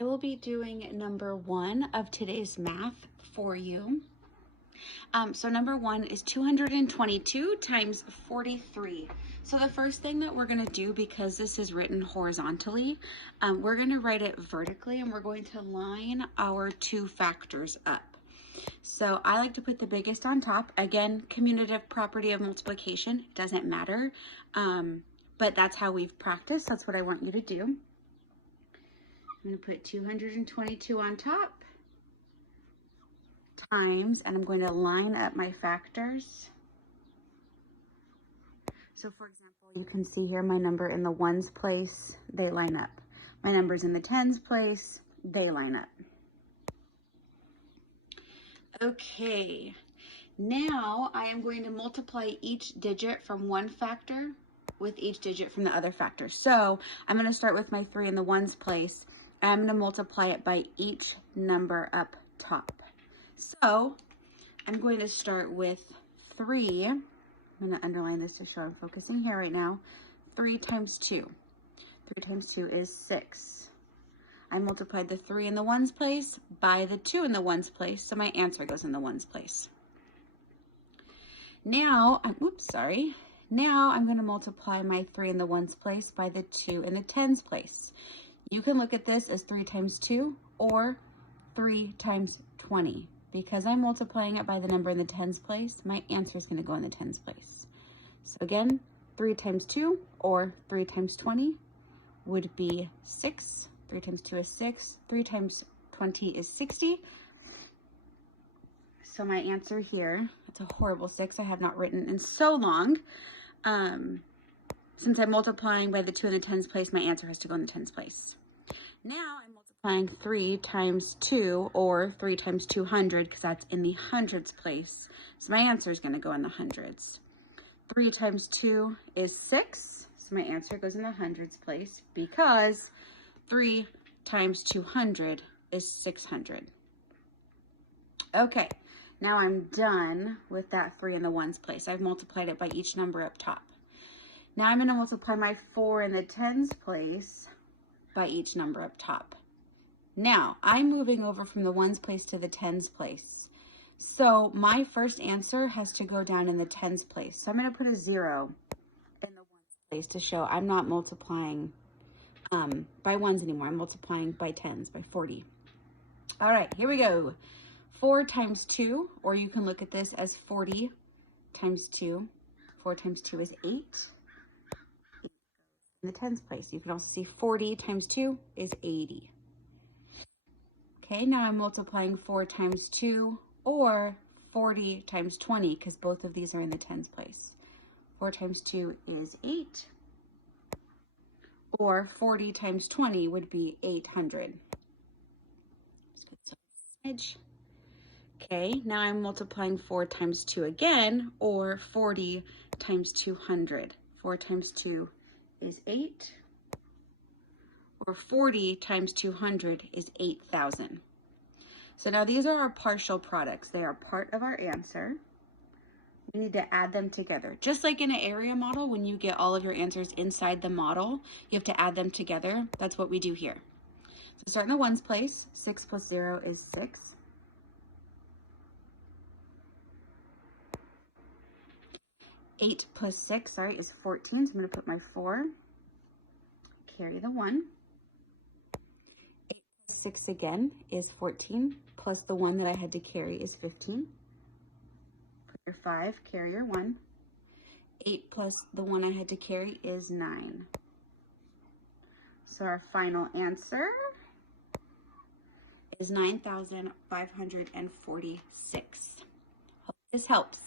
I will be doing number 1 of today's math for you. So number 1 is 222 times 43. So the first thing that we're going to do, because this is written horizontally, we're going to write it vertically, and we're going to line our two factors up. So I like to put the biggest on top. Again, commutative property of multiplication, doesn't matter, but that's how we've practiced. That's what I want you to do. I'm going to put 222 on top times, and I'm going to line up my factors. So for example, you can see here my number in the ones place, they line up. My numbers in the tens place, they line up. Okay, now I am going to multiply each digit from one factor with each digit from the other factor. So I'm going to start with my 3 in the ones place. I'm going to multiply it by each number up top. So I'm going to start with 3. I'm going to underline this to show I'm focusing here right now. 3 times 2. 3 times 2 is 6. I multiplied the 3 in the ones place by the 2 in the ones place, so my answer goes in the ones place. Now, Now I'm going to multiply my 3 in the ones place by the 2 in the tens place. You can look at this as 3 times 2 or 3 times 20. Because I'm multiplying it by the number in the tens place, my answer is going to go in the tens place. So again, 3 times 2 or 3 times 20 would be 6. 3 times 2 is 6. 3 times 20 is 60. So my answer here, it's a horrible 6 I have not written in so long. Since I'm multiplying by the 2 in the tens place, my answer has to go in the tens place. Now I'm multiplying 3 times 2 or 3 times 200 because that's in the hundreds place. So my answer is going to go in the hundreds. 3 times 2 is 6. So my answer goes in the hundreds place because 3 times 200 is 600. Okay, now I'm done with that 3 in the ones place. I've multiplied it by each number up top. Now I'm going to multiply my 4 in the tens place by each number up top. Now I'm moving over from the ones place to the tens place. So my first answer has to go down in the tens place. So I'm going to put a 0 in the ones place to show I'm not multiplying by ones anymore. I'm multiplying by tens, by 40. All right, here we go. 4 times 2, or you can look at this as 40 times 2. 4 times 2 is 8. In the tens place. You can also see 40 times 2 is 80. Okay, now I'm multiplying 4 times 2 or 40 times 20 because both of these are in the tens place. 4 times 2 is 8. Or 40 times 20 would be 800. Let's get some edge. Okay, now I'm multiplying 4 times 2 again, or 40 times 200. 4 times 2 is 8, or 40 times 200 is 8,000. So now these are our partial products. They are part of our answer. We need to add them together. Just like in an area model, when you get all of your answers inside the model, you have to add them together. That's what we do here. So start in the ones place. 6 plus 0 is 6. 8 plus 6, is 14. So I'm going to put my 4. Carry the 1. 8 plus 6 again is 14. Plus the 1 that I had to carry is 15. Put your 5, carry your 1. 8 plus the 1 I had to carry is 9. So our final answer is 9,546. Hope this helps.